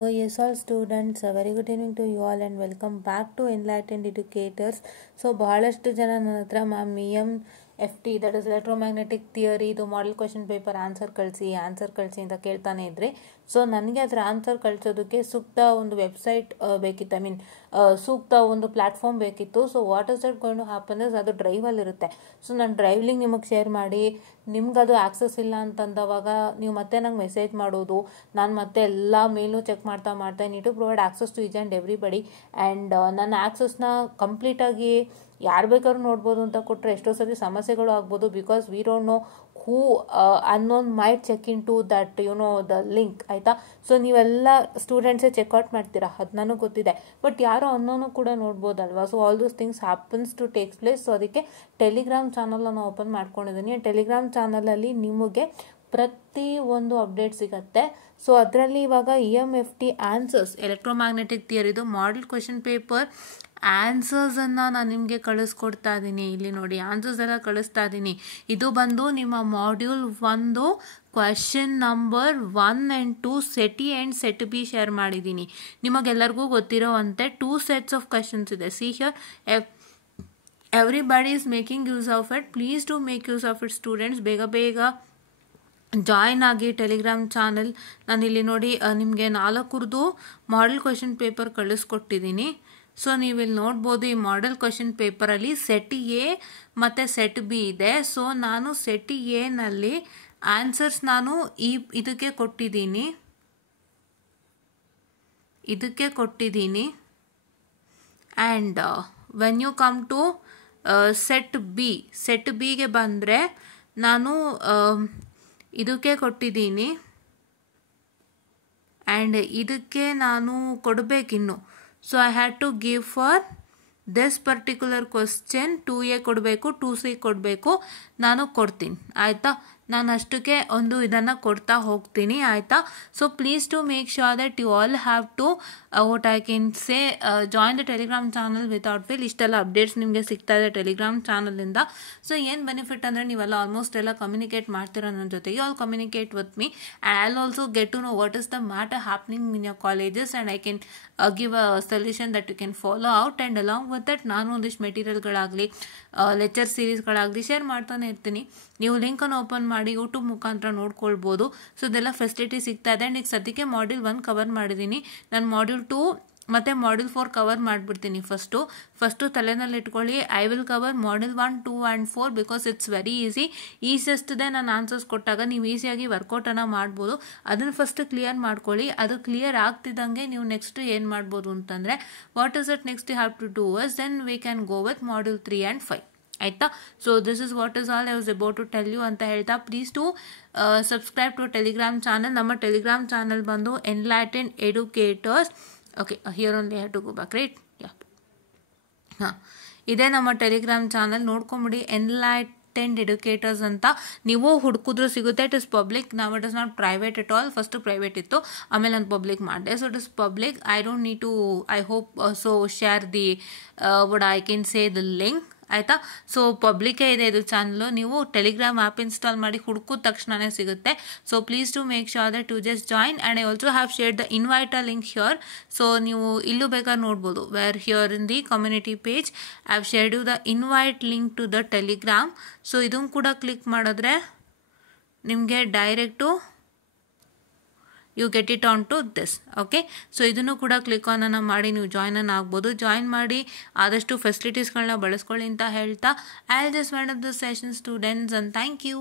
So yes, all students, a very good evening to you all and welcome back to Enlightened Educators. So ಬಹಳಷ್ಟು ಜನ ನನ್ನ ಹತ್ರ ma'am EMFT that is electromagnetic theory ಇದು model question paper answer ಕಳಿಸಿ ಅಂತ ಕೇಳ್ತಾನೆ ಇದ್ರಿ. So ನನಗೆ ಅದರ ಆನ್ಸರ್ ಕಳಿಸೋದಕ್ಕೆ ಸೂಕ್ತ ಒಂದು ವೆಬ್ಸೈಟ್ ಬೇಕಿತ್ತು, ಸೂಕ್ತ ಒಂದು ಪ್ಲ್ಯಾಟ್ಫಾರ್ಮ್ ಬೇಕಿತ್ತು. So what is that going to happen is ಅದು ಡ್ರೈವಲ್ಲಿರುತ್ತೆ. ಸೊ ನಾನು ಡ್ರೈವ್ ಲಿಂಕ್ ನಿಮಗೆ ಶೇರ್ ಮಾಡಿ, ನಿಮ್ಗೆ ಅದು ಆಕ್ಸಸ್ ಇಲ್ಲ ಅಂತಂದವಾಗ ನೀವು ಮತ್ತೆ ನಂಗೆ ಮೆಸೇಜ್ ಮಾಡೋದು, ನಾನು ಮತ್ತೆ ಎಲ್ಲ ಮೇಲೂ ಚೆಕ್ ಮಾಡ್ತಾ need to provide access to each and everybody. And ನನ್ನ ಆಕ್ಸಸ್ನ ಕಂಪ್ಲೀಟಾಗಿ ಯಾರು ಬೇಕಾದ್ರೂ ನೋಡ್ಬೋದು ಅಂತ ಕೊಟ್ಟರೆ ಎಷ್ಟೋ ಸತಿ ಸಮಸ್ಯೆಗಳು ಆಗ್ಬೋದು. Because we don't know who unknown might check in to that the link, ಆಯಿತಾ. ಸೊ ನೀವೆಲ್ಲ ಸ್ಟೂಡೆಂಟ್ಸೇ ಚೆಕ್ಔಟ್ ಮಾಡ್ತೀರಾ, ಅದು ನನಗೆ ಗೊತ್ತಿದೆ. ಬಟ್ ಯಾರೋ ಅನ್ನೋನು ಕೂಡ ನೋಡ್ಬೋದಲ್ವಾ. So all those things happens to takes place. So ಅದಕ್ಕೆ ಟೆಲಿಗ್ರಾಮ್ ಚಾನಲನ್ನು ಓಪನ್ ಮಾಡ್ಕೊಂಡಿದ್ದೀನಿ. ಟೆಲಿಗ್ರಾಮ್ ಚಾನಲಲ್ಲಿ ನಿಮಗೆ ಪ್ರತಿ ಒಂದು ಅಪ್ಡೇಟ್ ಸಿಗುತ್ತೆ. ಸೊ ಅದರಲ್ಲಿ ಇವಾಗ EMFT ಆನ್ಸರ್ಸ್, ಎಲೆಕ್ಟ್ರೋಮ್ಯಾಗ್ನೆಟಿಕ್ ಥಿಯರಿದು ಮಾಡೆಲ್ ಕ್ವೆಶನ್ ಪೇಪರ್ ಆನ್ಸರ್ಸನ್ನು ನಾನು ನಿಮಗೆ ಕಳಿಸ್ಕೊಡ್ತಾ ಇದ್ದೀನಿ. ಇಲ್ಲಿ ನೋಡಿ, ಆನ್ಸರ್ಸ್ ಎಲ್ಲ ಕಳಿಸ್ತಾ ಇದ್ದೀನಿ. ಇದು ಬಂದು ನಿಮ್ಮ module 1 question number 1 and 2 set A and set B share ಮಾಡಿದ್ದೀನಿ. ನಿಮಗೆಲ್ಲರಿಗೂ ಗೊತ್ತಿರೋವಂತೆ 2 sets ಆಫ್ ಕ್ವೆಶನ್ಸ್ ಇದೆ. See here, everybody is making use of it. Please to make use of it students. ಬೇಗ ಜಾಯಿನ್ ಆಗಿ ಟೆಲಿಗ್ರಾಮ್ ಚಾನಲ್. ನಾನಿಲ್ಲಿ ನೋಡಿ ನಿಮಗೆ 4 model question paper ಕಳಿಸ್ಕೊಟ್ಟಿದ್ದೀನಿ. ಸೊ ನೀವಿಲ್ಲಿ ನೋಡ್ಬೋದು, ಈ ಮಾಡೆಲ್ ಕ್ವೆಶನ್ ಪೇಪರಲ್ಲಿ ಸೆಟ್ ಎ ಮತ್ತು ಸೆಟ್ ಬಿ ಇದೆ. ಸೊ ನಾನು ಸೆಟ್ ಎನಲ್ಲಿ ಆನ್ಸರ್ಸ್ ನಾನು ಇದಕ್ಕೆ ಕೊಟ್ಟಿದ್ದೀನಿ. And when you come to set ಬಿಗೆ ಬಂದರೆ ನಾನು ಇದಕ್ಕೆ ಕೊಟ್ಟಿದ್ದೀನಿ. ಆ್ಯಂಡ್ ಇದಕ್ಕೆ ನಾನು ಕೊಡಬೇಕಿನ್ನು. So I had to give for this particular question 2A ಕೊಡಬೇಕು, 2C ಕೊಡಬೇಕು. ನಾನು ಕೊಡ್ತೀನಿ, ಆಯಿತಾ. ನಾನು ಅಷ್ಟಕ್ಕೆ ಒಂದು ಇದನ್ನು ಕೊಡ್ತಾ ಹೋಗ್ತೀನಿ, ಆಯಿತಾ. So please to make sure that you all have to what I can say join the Telegram channel without fail. ಇಷ್ಟೆಲ್ಲ ಅಪ್ಡೇಟ್ಸ್ ನಿಮಗೆ ಸಿಗ್ತಾ ಇದೆ ಟೆಲಿಗ್ರಾಮ್ ಚಾನಲಿಂದ. ಸೊ ಏನು ಬೆನಿಫಿಟ್ ಅಂದರೆ ನೀವೆಲ್ಲ ಆಲ್ಮೋಸ್ಟ್ ಎಲ್ಲ ಕಮ್ಯುನಿಕೇಟ್ ಮಾಡ್ತೀರ ನನ್ನ ಜೊತೆಗೆ. All communicate with me and I also get to know what is the matter happening in your colleges and I can give a solution that you can follow out. And along with that ನಾನು ಒಂದಿಷ್ಟು ಮೆಟೀರಿಯಲ್ಗಳಾಗಲಿ lecture ಸೀರೀಸ್ಗಳಾಗಲಿ share ಮಾಡ್ತಾನೆ ಇರ್ತೀನಿ. ನೀವು ಲಿಂಕನ್ನು open ಮಾಡಿ YouTube ಮುಖಾಂತರ ನೋಡ್ಕೊಳ್ಬೋದು. So ಇದೆಲ್ಲ facility ಸಿಗ್ತಾ ಇದೆ. ಆ್ಯಂಡ್ ಈಗ ಸದ್ಯಕ್ಕೆ ಮಾಡ್ಯೂಲ್ 1 ಕವರ್ ಮಾಡಿದ್ದೀನಿ. ನಾನು ಮಾಡ್ಯೂಲ್ 2 ಮತ್ತು ಮಾಡ್ಯೂಲ್ 4 ಕವರ್ ಮಾಡಿಬಿಡ್ತೀನಿ. ಫಸ್ಟು ತಲೆನಲ್ಲಿ ಇಟ್ಕೊಳ್ಳಿ, I will cover module 1, 2 and 4 because it's very ಈಸಿಯೆಸ್ಟ್ದೆ. ನಾನು ಆನ್ಸರ್ಸ್ ಕೊಟ್ಟಾಗ ನೀವು ಈಸಿಯಾಗಿ ವರ್ಕೌಟನ್ನು ಮಾಡ್ಬೋದು. ಅದನ್ನು ಫಸ್ಟ್ ಕ್ಲಿಯರ್ ಮಾಡ್ಕೊಳ್ಳಿ. ಅದು ಕ್ಲಿಯರ್ ಆಗ್ತಿದ್ದಂಗೆ ನೀವು ನೆಕ್ಸ್ಟ್ ಏನು ಮಾಡ್ಬೋದು ಅಂತಂದರೆ, what is it next you have to do is then we can go with module 3 and 5, ಆಯಿತಾ. So this is what is all I was about to tell you ಅಂತ ಹೇಳ್ತಾ, please to subscribe to Telegram channel. ನಮ್ಮ Telegram channel ಬಂದು Enlightened Educators. Okay, here only have to go back, right? ಹಾಂ, ಇದೇ ನಮ್ಮ Telegram channel. ನೋಡ್ಕೊಂಬಿಡಿ, Enlightened Educators ಅಂತ ನೀವು ಹುಡುಕಿದ್ರು ಸಿಗುತ್ತೆ. ಇಟ್ ಇಸ್ ಪಬ್ಲಿಕ್, ನಾವು it is not private at all. First private ಇತ್ತು, ಆಮೇಲೆ ನಾನು ಪಬ್ಲಿಕ್ ಮಾಡಿದೆ. So it is public. I don't need to, I hope so share the would I can say the link, ಆಯಿತಾ. So ಪಬ್ಲಿಕೇ ಇದೆ ಇದು channel. ನೀವು ಟೆಲಿಗ್ರಾಮ್ ಆ್ಯಪ್ ಇನ್ಸ್ಟಾಲ್ ಮಾಡಿ ಹುಡುಕಿದ ತಕ್ಷಣವೇ ಸಿಗುತ್ತೆ. So please to make sure that you just join. And I also have shared the invite link here. So ನೀವು ಇಲ್ಲೂ ಬೇಕಾದ್ರೆ ನೋಡ್ಬೋದು, where here in the community page I have shared you the invite link to the Telegram. So ಇದನ್ನು ಕೂಡ click ಮಾಡಿದ್ರೆ ನಿಮಗೆ direct you get it on to this. Okay, so ಇದನ್ನು ಕೂಡ ಕ್ಲಿಕ್ ಆನನ್ನು ಮಾಡಿ ನೀವು ಜಾಯ್ನನ್ನು ಆಗ್ಬೋದು. ಜಾಯಿನ್ ಮಾಡಿ ಆದಷ್ಟು ಫೆಸಿಲಿಟೀಸ್ಗಳನ್ನ ಬಳಸ್ಕೊಳ್ಳಿ ಅಂತ ಹೇಳ್ತಾ, I will just wind up the session students, and thank you.